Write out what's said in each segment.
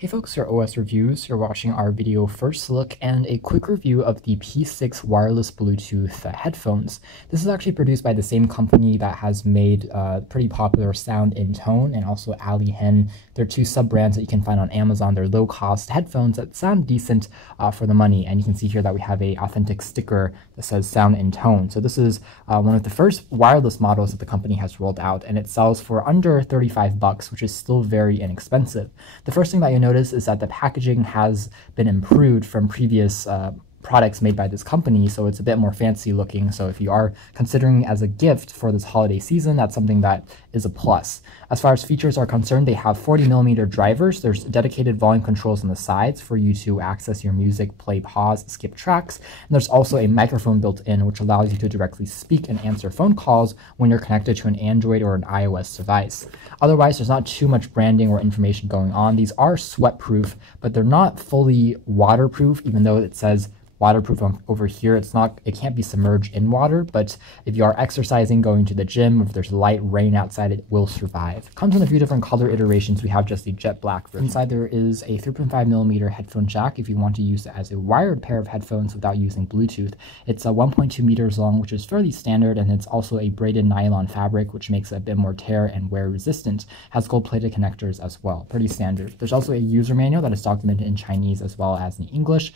Hey folks, your OS Reviews. You're watching our video first look and a quick review of the P6 wireless Bluetooth headphones. This is actually produced by the same company that has made pretty popular Sound Intone and also Ali Hen. They're two sub-brands that you can find on Amazon. They're low-cost headphones that sound decent for the money, and you can see here that we have a authentic sticker that says Sound Intone. So this is one of the first wireless models that the company has rolled out, and it sells for under 35 bucks, which is still very inexpensive. The first thing that you notice is that the packaging has been improved from previous products made by this company, so it's a bit more fancy looking. So if you are considering as a gift for this holiday season, that's something that is a plus. As far as features are concerned, they have 40mm drivers. There's dedicated volume controls on the sides for you to access your music, play, pause, skip tracks. And there's also a microphone built in, which allows you to directly speak and answer phone calls when you're connected to an Android or an iOS device. Otherwise, there's not too much branding or information going on. These are sweat-proof, but they're not fully waterproof, even though it says waterproof over here. It can't be submerged in water, but if you are exercising, going to the gym, if there's light rain outside, it will survive. It comes in a few different color iterations. We have just the jet black version. Inside there is a 3.5mm headphone jack if you want to use it as a wired pair of headphones without using Bluetooth. It's 1.2 meters long, which is fairly standard, and it's also a braided nylon fabric, which makes it a bit more tear and wear resistant. Has gold-plated connectors as well, pretty standard. There's also a user manual that is documented in Chinese as well as in English.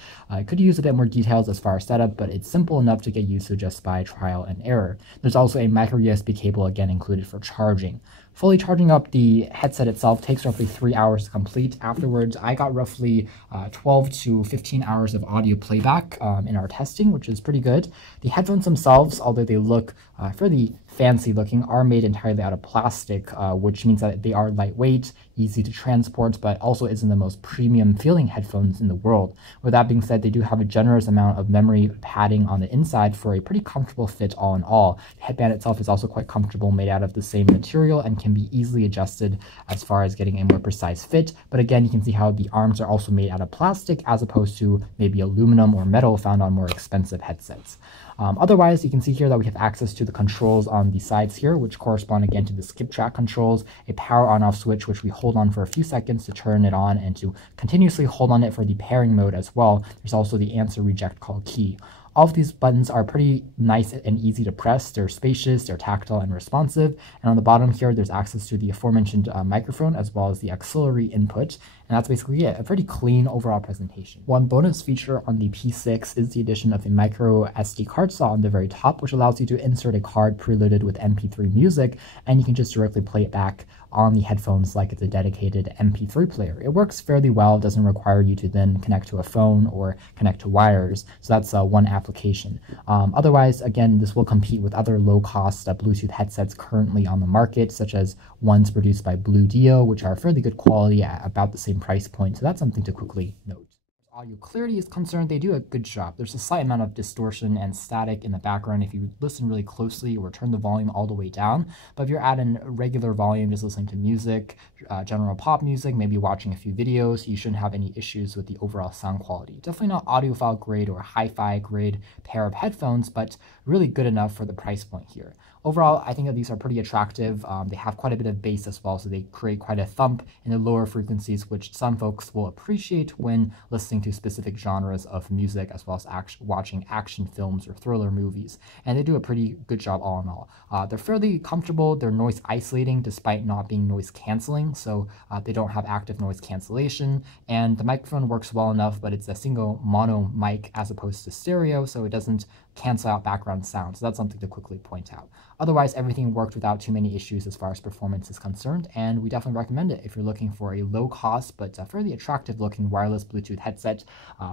Could use a bit more details as far as setup, but it's simple enough to get used to just by trial and error. There's also a micro USB cable again included for charging. Fully charging up the headset itself takes roughly 3 hours to complete. Afterwards, I got roughly 12 to 15 hours of audio playback in our testing, which is pretty good. The headphones themselves, although they look fairly fancy looking, are made entirely out of plastic, which means that they are lightweight, easy to transport, but also isn't the most premium feeling headphones in the world. With that being said, they do have a generous amount of memory padding on the inside for a pretty comfortable fit all in all. The headband itself is also quite comfortable, made out of the same material, and can be easily adjusted as far as getting a more precise fit. But again, you can see how the arms are also made out of plastic as opposed to maybe aluminum or metal found on more expensive headsets. Otherwise, you can see here that we have access to the controls on the sides here, which correspond again to the skip track controls, a power on-off switch, which we hold on for a few seconds to turn it on and to continuously hold on it for the pairing mode as well. There's also the answer reject call key. All of these buttons are pretty nice and easy to press. They're spacious, they're tactile and responsive. And on the bottom here, there's access to the aforementioned microphone as well as the auxiliary input. And that's basically it, a pretty clean overall presentation. One bonus feature on the P6 is the addition of a micro SD card slot on the very top, which allows you to insert a card preloaded with MP3 music, and you can just directly play it back on the headphones like it's a dedicated MP3 player. It works fairly well, doesn't require you to then connect to a phone or connect to wires, so that's one application. Otherwise, again, this will compete with other low-cost Bluetooth headsets currently on the market, such as ones produced by Bluedio, which are fairly good quality at about the same price point, so that's something to quickly note. Audio clarity is concerned, they do a good job. There's a slight amount of distortion and static in the background if you listen really closely or turn the volume all the way down. But if you're at a regular volume, just listening to music, general pop music, maybe watching a few videos, you shouldn't have any issues with the overall sound quality. Definitely not audiophile grade or hi-fi grade pair of headphones, but really good enough for the price point here. Overall, I think that these are pretty attractive. They have quite a bit of bass as well, so they create quite a thump in the lower frequencies, which some folks will appreciate when listening to specific genres of music, as well as watching action films or thriller movies. And they do a pretty good job all in all. They're fairly comfortable. They're noise isolating despite not being noise canceling, so they don't have active noise cancellation. And the microphone works well enough, but it's a single mono mic as opposed to stereo, so it doesn't cancel out background sound. So that's something to quickly point out. Otherwise, everything worked without too many issues as far as performance is concerned, and we definitely recommend it if you're looking for a low-cost but fairly attractive-looking wireless Bluetooth headset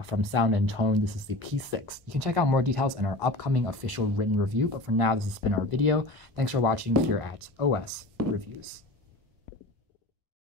from Sound Intone. This is the P6. You can check out more details in our upcoming official written review, but for now, this has been our video. Thanks for watching here at OS Reviews.